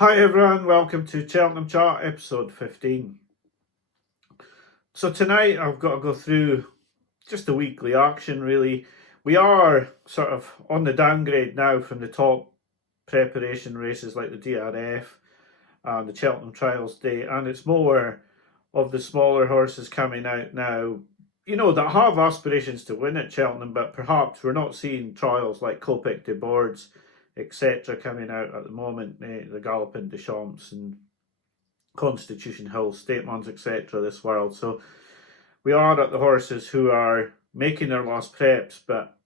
Hi everyone, welcome to Cheltenham Chart episode 15. So tonight I've got to go through just the weekly action really. We are sort of on the downgrade now from the top preparation races like the DRF and the Cheltenham Trials Day, and it's more of the smaller horses coming out now, that have aspirations to win at Cheltenham, but perhaps we're not seeing trials like Copic de Boards, etc. coming out at the moment, the Galopin de Champs and Constitution Hill, Statements, etc. this world. So we are at the horses who are making their last preps, but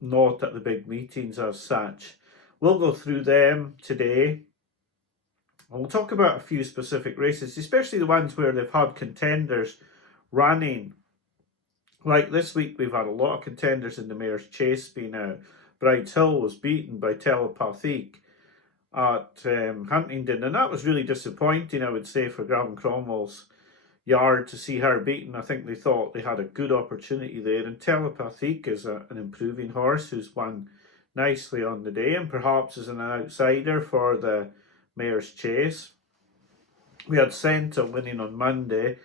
not at the big meetings as such. We'll go through them today. We'll talk about a few specific races, especially the ones where they've had contenders running. Like this week, we've had a lot of contenders in the Muir Chase being out. Ryehill was beaten by Telepathique at Huntingdon, and that was really disappointing, I would say, for Gavin Cromwell's yard to see her beaten. I think they thought they had a good opportunity there, and Telepathique is an improving horse who's won nicely on the day and perhaps is an outsider for the Mayor's Chase. We had Centre winning on Monday,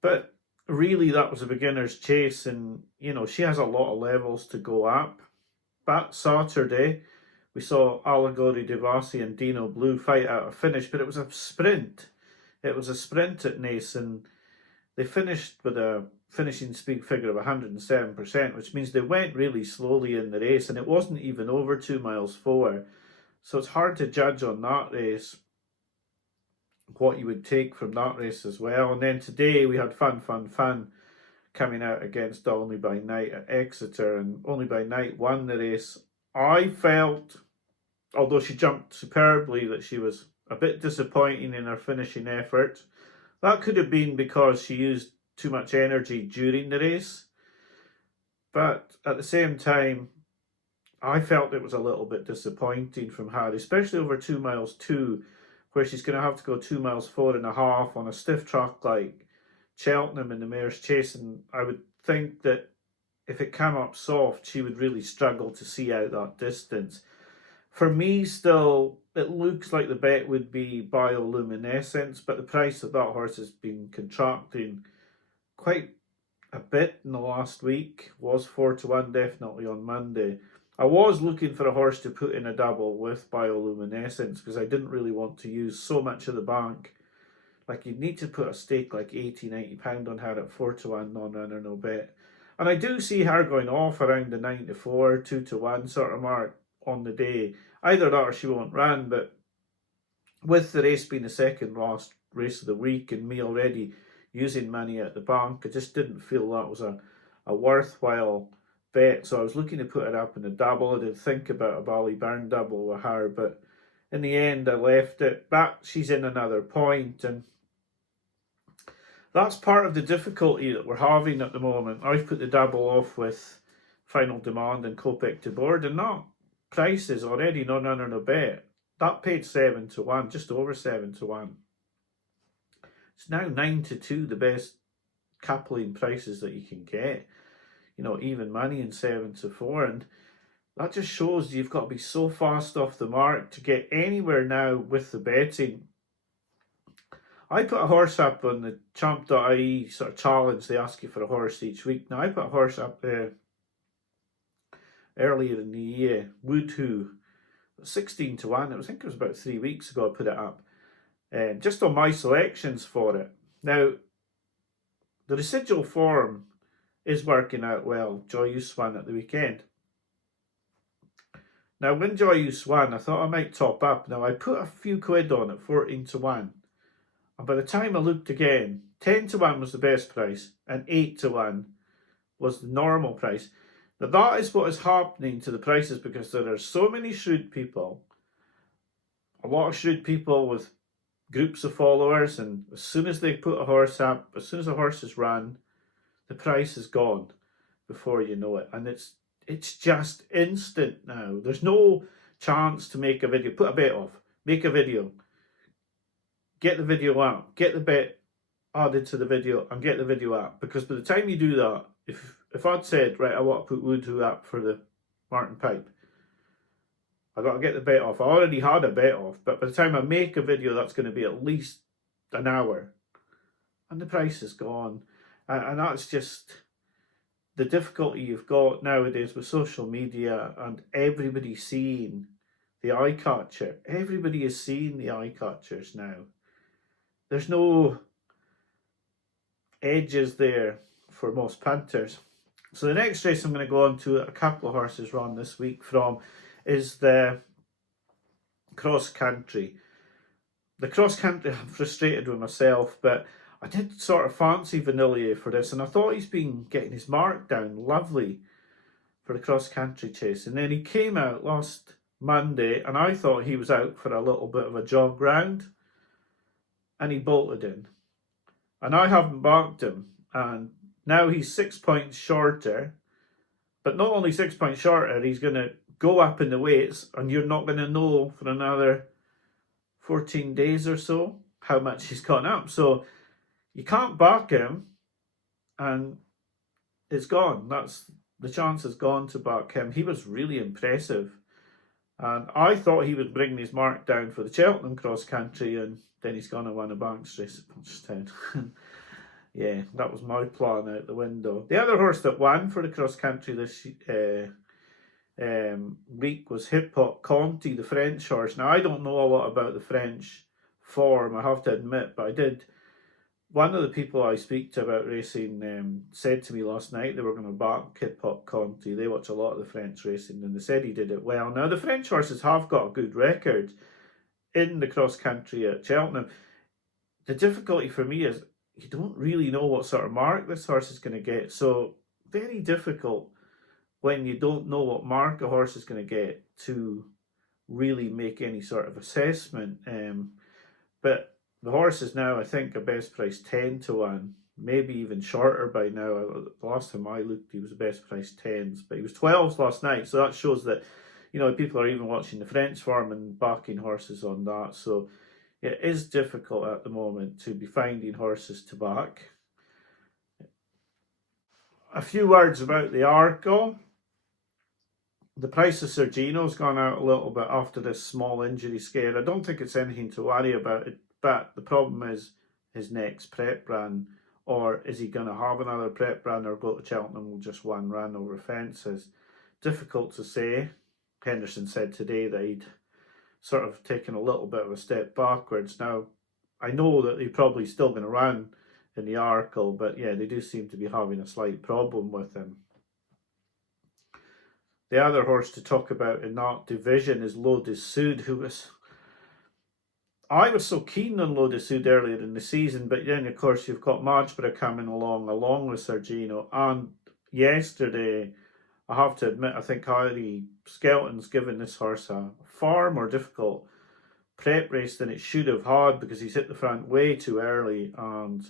but really that was a beginner's chase, and she has a lot of levels to go up. But Saturday we saw Allegory Devasi and Dino Blue fight out a finish, but it was a sprint. It was a sprint at Naas, and they finished with a finishing speed figure of 107%, which means they went really slowly in the race, and it wasn't even over 2 miles forward. So it's hard to judge on that race what you would take from that race as well. And then today we had Fun coming out against Only by Night at Exeter, and Only by Night won the race. I felt, although she jumped superbly, that she was a bit disappointing in her finishing effort. That could have been because she used too much energy during the race. But at the same time, I felt it was a little bit disappointing from her, especially over 2 miles 2, where she's going to have to go 2 miles 4.5 on a stiff track like Cheltenham in the Mayor's Chase. And I would think that if it came up soft, she would really struggle to see out that distance. For me, still, it looks like the bet would be Bioluminescence, but the price of that horse has been contracting quite a bit in the last week. Was 4-1 definitely on Monday. I was looking for a horse to put in a double with Bioluminescence because I didn't really want to use so much of the bank. Like, you'd need to put a stake like £80-90 on her at 4-1 non-runner no bet. And I do see her going off around the 9-4, 2-1 sort of mark on the day. Either that or she won't run, but with the race being the second last race of the week and me already using money at the bank, I just didn't feel that was a worthwhile bet. So I was looking to put it up in a double. I did think about a Ballyburn double with her, but in the end I left it. But she's in another point, and that's part of the difficulty that we're having at the moment. I've put the double off with Final Demand and Copic de Board, and that price is already non-runner no bet. That paid 7-1, just over 7-1. It's now 9-2, the best coupling prices that you can get. Even money in 7-4, and that just shows you've got to be so fast off the mark to get anywhere now with the betting. I put a horse up on the champ.ie sort of challenge. They ask you for a horse each week. Now I put a horse up there earlier in the year, Woodhoo, 16-1. I think it was about 3 weeks ago I put it up, just on my selections for it. Now, the residual form is working out well. Joyeuse won at the weekend. Now, when Joyeuse won, I thought I might top up. Now, I put a few quid on it, 14-1. And by the time I looked again, 10-1 was the best price and 8-1 was the normal price. Now, that is what is happening to the prices because there are so many shrewd people, a lot of shrewd people with groups of followers, and as soon as they put a horse up, as soon as a horse is run, the price is gone before you know it. And it's just instant now. There's no chance to make a video, put a bet off, make a video, get the video up, get the bet added to the video and get the video up. Because by the time you do that, if I'd said, right, I want to put Woodhoo up for the Martin Pipe, I got to get the bet off. I already had a bet off, but by the time I make a video, that's going to be at least an hour. And the price is gone. And that's just the difficulty you've got nowadays with social media and everybody seeing the eye catcher. Everybody is seeing the eye catchers now. There's no edges there for most punters. So the next race I'm going to go on to, a couple of horses run this week from, is the cross country. The cross country, I'm frustrated with myself, but I did sort of fancy Vanillier for this, and I thought he's been getting his mark down lovely for the cross country chase. And then he came out last Monday, and I thought he was out for a little bit of a jog round, and he bolted in. And I haven't backed him, and now he's 6 points shorter. But not only 6 points shorter, he's going to go up in the weights, and you're not going to know for another 14 days or so how much he's gone up. So you can't back him, and it's gone. That's the chance is gone to back him. He was really impressive, and I thought he would bring his mark down for the Cheltenham cross country, and then he's gone and won a Banks race at Punchestown. Yeah, that was my plan out the window. The other horse that won for the cross country this week was Hip-Hop Conti, the French horse. Now, I don't know a lot about the French form, I have to admit, but I did. One of the people I speak to about racing said to me last night they were going to back Hip-Hop Conti. They watch a lot of the French racing, and they said he did it well. Now, the French horses have got a good record in the cross country at Cheltenham. The difficulty for me is you don't really know what sort of mark this horse is going to get. So very difficult when you don't know what mark a horse is going to get to really make any sort of assessment. But the horse is now, I think, a best price 10 to 1, maybe even shorter by now. The last time I looked, he was the best price 10s, but he was 12s last night. So that shows that, you know, people are even watching the French form and backing horses on that. So it is difficult at the moment to be finding horses to back. A few words about the Arco. The price of Sergino's gone out a little bit after this small injury scare. I don't think it's anything to worry about it, but the problem is his next prep run, or is he going to have another prep run or go to Cheltenham with just one run over fences? Difficult to say. Henderson said today that he'd sort of taken a little bit of a step backwards. Now, I know that they're probably still going to run in the Arkle, but yeah, they do seem to be having a slight problem with him. The other horse to talk about in that division is L'Eau de Sud, who was... I was so keen on L'Eau de Sud earlier in the season, but then, of course, you've got Marchborough coming along with Sergino, and yesterday, I have to admit, I think Harry Skelton's given this horse a far more difficult prep race than it should have had, because he's hit the front way too early, and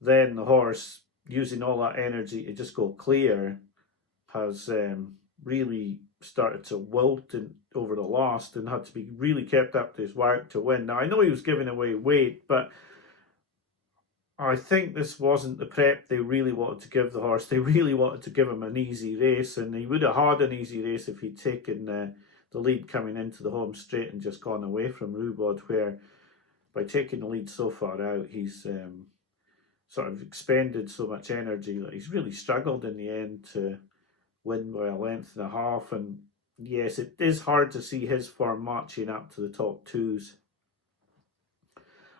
then the horse, using all that energy to just go clear, has really started to wilt over the last and had to be really kept up to his work to win. Now, I know he was giving away weight, but I think this wasn't the prep they really wanted to give the horse. They really wanted to give him an easy race, and he would have had an easy race if he'd taken the lead coming into the home straight and just gone away from Rubod, where by taking the lead so far out, he's sort of expended so much energy that he's really struggled in the end to win by a length and a half. And yes, it is hard to see his form matching up to the top twos.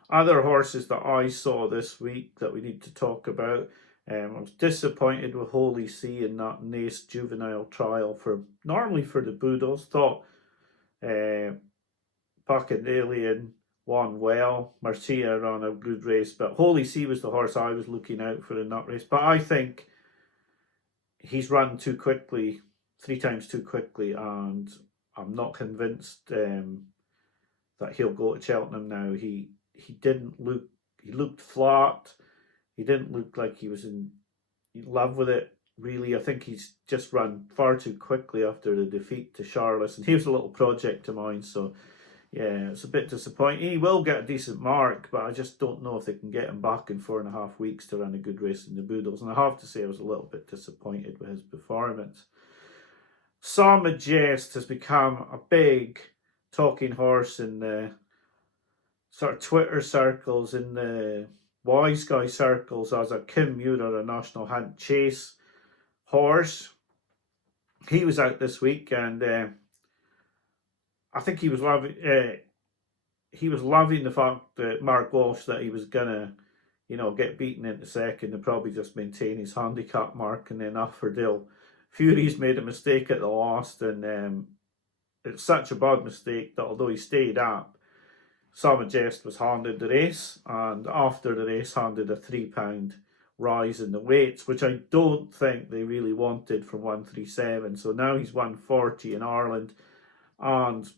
Other horses that I saw this week that we need to talk about. I was disappointed with Holy See in that Nace Juvenile trial normally for the Boodles. Thought Pacandalian won well. Marcia ran a good race, but Holy See was the horse I was looking out for in that race. But I think he's run too quickly, 3 times too quickly, and I'm not convinced that he'll go to Cheltenham now. He looked flat. He didn't look like he was in love with it, really. I think he's just run far too quickly after the defeat to Charles, and he was a little project of mine, so yeah, it's a bit disappointing. He will get a decent mark, but I just don't know if they can get him back in 4.5 weeks to run a good race in the Boodles. And I have to say I was a little bit disappointed with his performance. Some Jest has become a big talking horse in the sort of Twitter circles, in the wise guy circles, as a Kim Muir, a National Hunt Chase horse. He was out this week, and I think he was loving. He was loving the fact that Mark Walsh, that he was gonna, get beaten into second and probably just maintain his handicap mark, and then Uffordale Fury's made a mistake at the last, and it's such a bad mistake that although he stayed up, Sam Jest was handed the race, and after the race handed a £3 rise in the weights, which I don't think they really wanted, from 137. So now he's 140 in Ireland and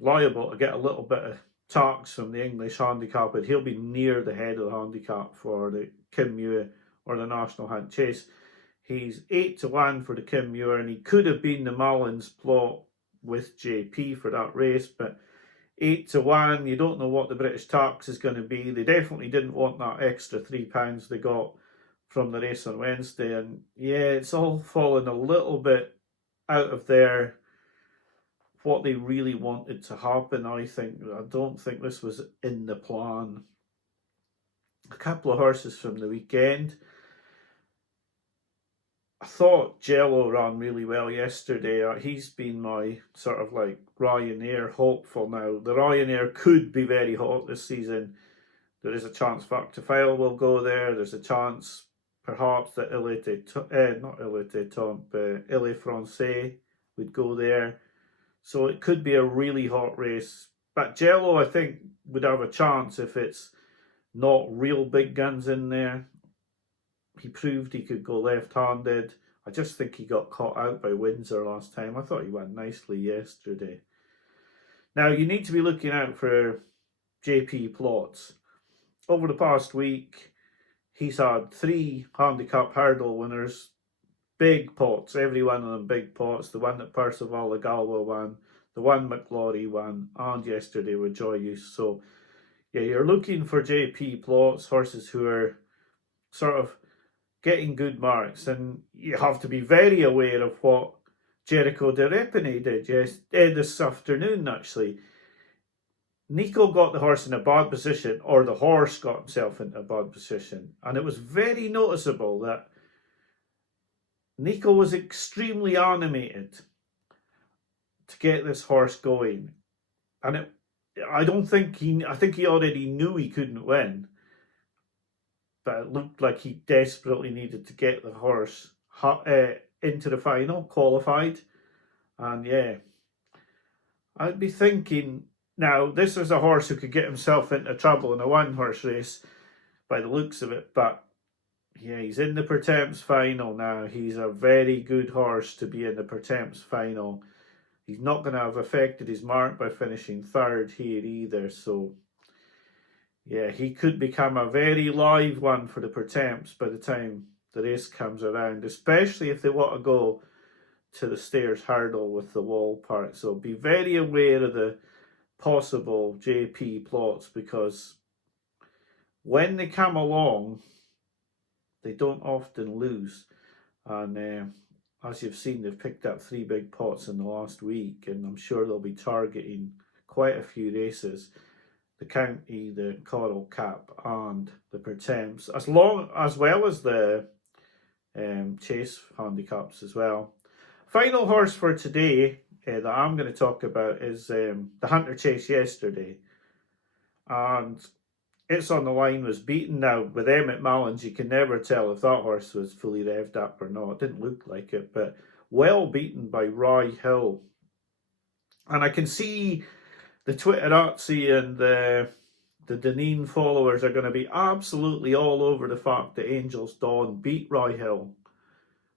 liable to get a little bit of tax from the English handicap, but he'll be near the head of the handicap for the Kim Muir or the National Hunt Chase. He's 8-1 for the Kim Muir, and he could have been the Mullins plot with JP for that race, but 8-1, you don't know what the British tax is going to be. They definitely didn't want that extra £3 they got from the race on Wednesday, and yeah, it's all fallen a little bit out of their what they really wanted to happen. I don't think this was in the plan. A couple of horses from the weekend. I thought Jello ran really well yesterday. He's been my sort of like Ryanair hopeful now. The Ryanair could be very hot this season. There is a chance Factor File will go there. There's a chance perhaps that Ile Francais would go there. So it could be a really hot race. But Jello, I think, would have a chance if it's not real big guns in there. He proved he could go left-handed. I just think he got caught out by Windsor last time. I thought he went nicely yesterday. Now, you need to be looking out for JP plots. Over the past week, he's had 3 handicap hurdle winners. Big pots, every one of them big pots. The one that Percival Galwa won, the one McLaurie won, and yesterday with Joyous. So, yeah, you're looking for JP plots, horses who are sort of getting good marks, and you have to be very aware of what Jericho de Reponet did this afternoon, actually. Nico got the horse in a bad position, or the horse got himself into a bad position, and it was very noticeable that Nico was extremely animated to get this horse going, and I think he already knew he couldn't win, but it looked like he desperately needed to get the horse into the final, qualified, and yeah, I'd be thinking now this is a horse who could get himself into trouble in a one-horse race by the looks of it, but yeah, he's in the Pertemps final now. He's a very good horse to be in the Pertemps final. He's not going to have affected his mark by finishing 3rd here either. So, yeah, he could become a very live one for the Pertemps by the time the race comes around, especially if they want to go to the Stairs Hurdle with the Wall Park. So be very aware of the possible JP plots, because when they come along, they don't often lose, and as you've seen, they've picked up 3 big pots in the last week, and I'm sure they'll be targeting quite a few races, the County, the Coral Cup, and the Pertemps, as well as the Chase handicaps as well. Final horse for today that I'm going to talk about is the Hunter Chase yesterday, and It's on the Line was beaten. Now, with Emmett Mullins, you can never tell if that horse was fully revved up or not. It didn't look like it, but well beaten by Ryehill. And I can see the Twitterazzi and the Deneen followers are going to be absolutely all over the fact that Angels Dawn beat Ryehill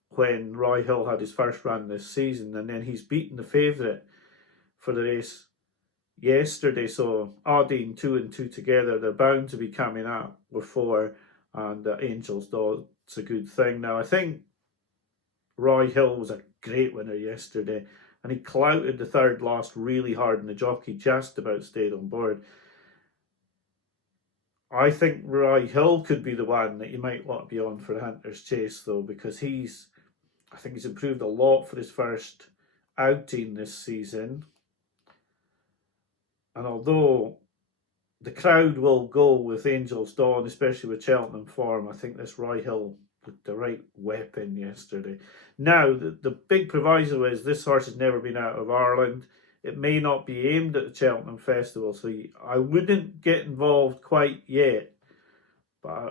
when Ryehill had his first run this season, and then he's beaten the favourite for the race yesterday. So adding 2 and 2 together, they're bound to be coming up with 4, and Angels Dawn, it's a good thing. Now, I think Ryehill was a great winner yesterday, and he clouted the 3rd last really hard, and the jockey just about stayed on board. I think Ryehill could be the one that you might want to be on for the Hunter's Chase, though, because he's I think he's improved a lot for his first outing this season. And although the crowd will go with Angels Dawn, especially with Cheltenham form, I think this Ryehill looked the right weapon yesterday. Now, the big proviso is this horse has never been out of Ireland. It may not be aimed at the Cheltenham Festival, so I wouldn't get involved quite yet, but I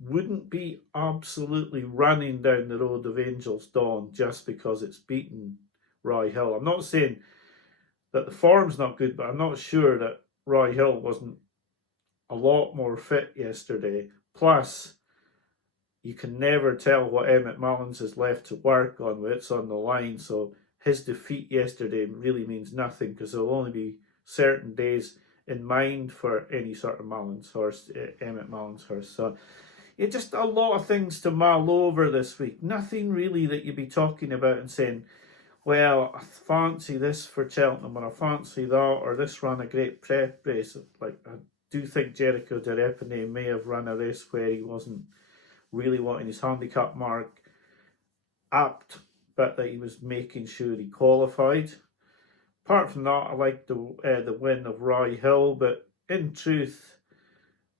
wouldn't be absolutely running down the road of Angels Dawn just because it's beaten Ryehill. I'm not saying that the form's not good, but I'm not sure that Ryehill wasn't a lot more fit yesterday. Plus, you can never tell what Emmett Mullins has left to work on when it's on the line. So his defeat yesterday really means nothing because there'll only be certain days in mind for any sort of Mullins horse, Emmett Mullins horse. So yeah, just a lot of things to mull over this week. Nothing really that you'd be talking about and saying, well, I fancy this for Cheltenham, or I fancy that, or this ran a great prep race. Like, I do think Jericho de Reponet may have run a race where he wasn't really wanting his handicap mark apt, but that he was making sure he qualified. Apart from that, I like the win of Ryehill, but in truth,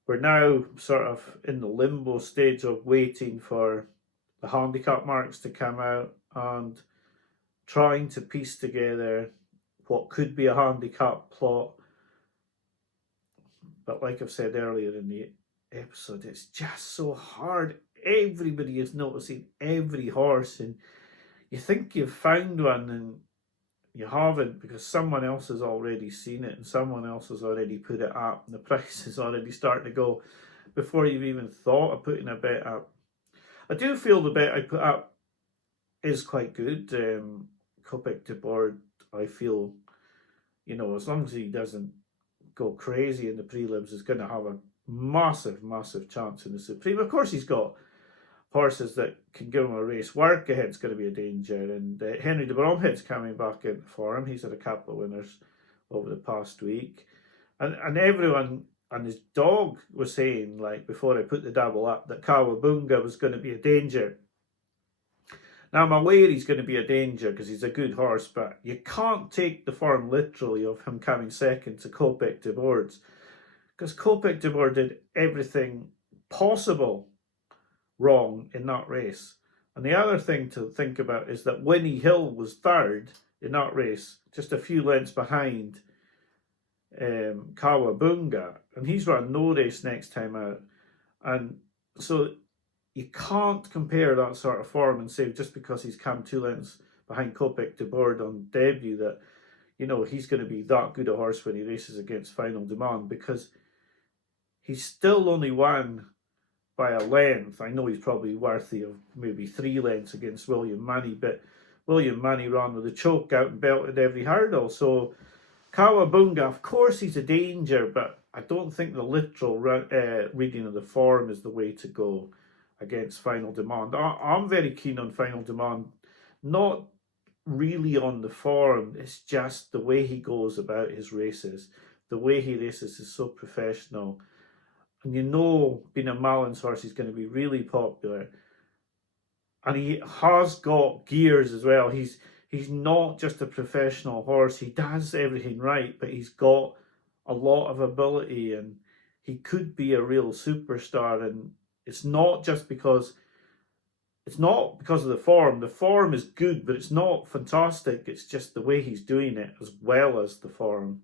we're now sort of in the limbo stage of waiting for the handicap marks to come out and trying to piece together what could be a handicap plot. But like I've said earlier in the episode, it's just so hard. Everybody is noticing every horse, and you think you've found one and you haven't, because someone else has already seen it and someone else has already put it up and the price is already starting to go before you've even thought of putting a bet up. I do feel the bet I put up is quite good. Copic de Board, I feel, as long as he doesn't go crazy in the prelims, is going to have a massive chance in the Supreme. Of course, he's got horses that can give him a race. Work ahead's going to be a danger, and Henry de Bromhead's coming back into form. He's had a couple of winners over the past week, and everyone and his dog was saying, like, before I put the double up, that Kawabunga was going to be a danger. Now, I'm aware he's going to be a danger because he's a good horse, but you can't take the form literally of him coming second to Copic de Boards, because Copic de Board did everything possible wrong in that race. And the other thing to think about is that Ryehill was third in that race, just a few lengths behind Kawabunga, and he's run no race next time out. And so you can't compare that sort of form and say just because he's come 2 lengths behind Copic de Board on debut that he's going to be that good a horse when he races against Final Demand, because he's still only won by a length. I know he's probably worthy of maybe 3 lengths against William Money, but William Money ran with a choke out and belted every hurdle. So Kawabunga, of course he's a danger, but I don't think the literal reading of the form is the way to go against Final Demand. I'm very keen on Final Demand, not really on the form, it's just the way he goes about his races. The way he races is so professional. And being a Mullins horse, he's going to be really popular. And he has got gears as well. He's not just a professional horse. He does everything right, but he's got a lot of ability and he could be a real superstar. And it's not because of the form. The form is good, but it's not fantastic. It's just the way he's doing it as well as the form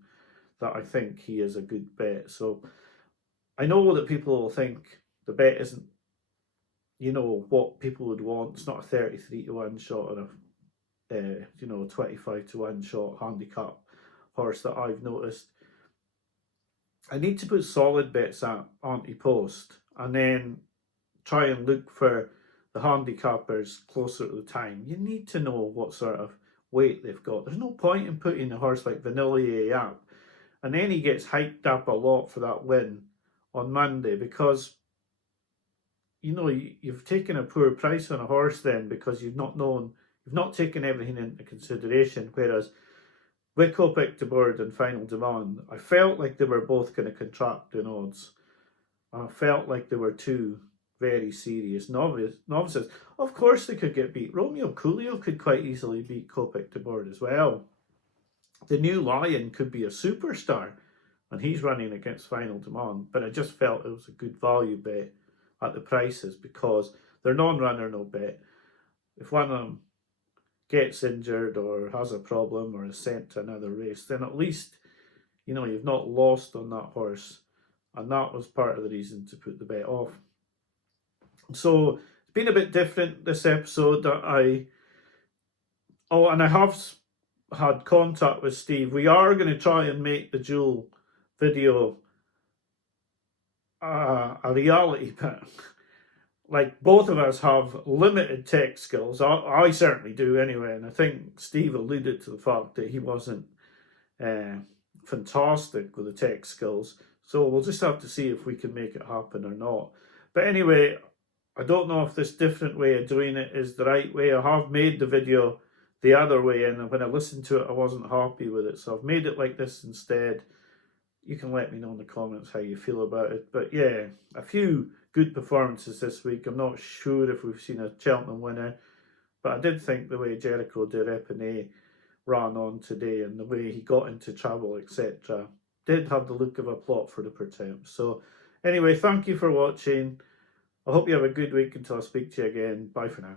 that I think he is a good bet. So I know that people will think the bet isn't, what people would want. It's not a 33-1 shot or a 25-1 shot handicap horse that I've noticed. I need to put solid bets up onto post and then try and look for the handicappers closer to the time. You need to know what sort of weight they've got. There's no point in putting a horse like Vanillier up and then he gets hyped up a lot for that win on Monday, because you've taken a poor price on a horse then, because you've not taken everything into consideration. Whereas with Copic de Board and Final Demand, I felt like they were both going to contract in odds, and I felt like they were too very serious novices. Of course they could get beat. Romeo Coolio could quite easily beat Kopek de Board as well. The new Lion could be a superstar, and he's running against Final Demand, but I just felt it was a good value bet at the prices because they're non-runner, no bet. If one of them gets injured or has a problem or is sent to another race, then at least, you know, you've not lost on that horse. And that was part of the reason to put the bet off. So it's been a bit different this episode. And I have had contact with Steve. We are going to try and make the dual video a reality, but like both of us have limited tech skills. I certainly do anyway, and I think Steve alluded to the fact that he wasn't fantastic with the tech skills. So we'll just have to see if we can make it happen or not. But anyway, I don't know if this different way of doing it is the right way. I have made the video the other way, and when I listened to it, I wasn't happy with it. So I've made it like this instead. You can let me know in the comments how you feel about it. But yeah, a few good performances this week. I'm not sure if we've seen a Cheltenham winner, but I did think the way Jericho de Reponet ran on today and the way he got into trouble, etc., did have the look of a plot for the Pertemps. So anyway, thank you for watching. I hope you have a good week until I speak to you again. Bye for now.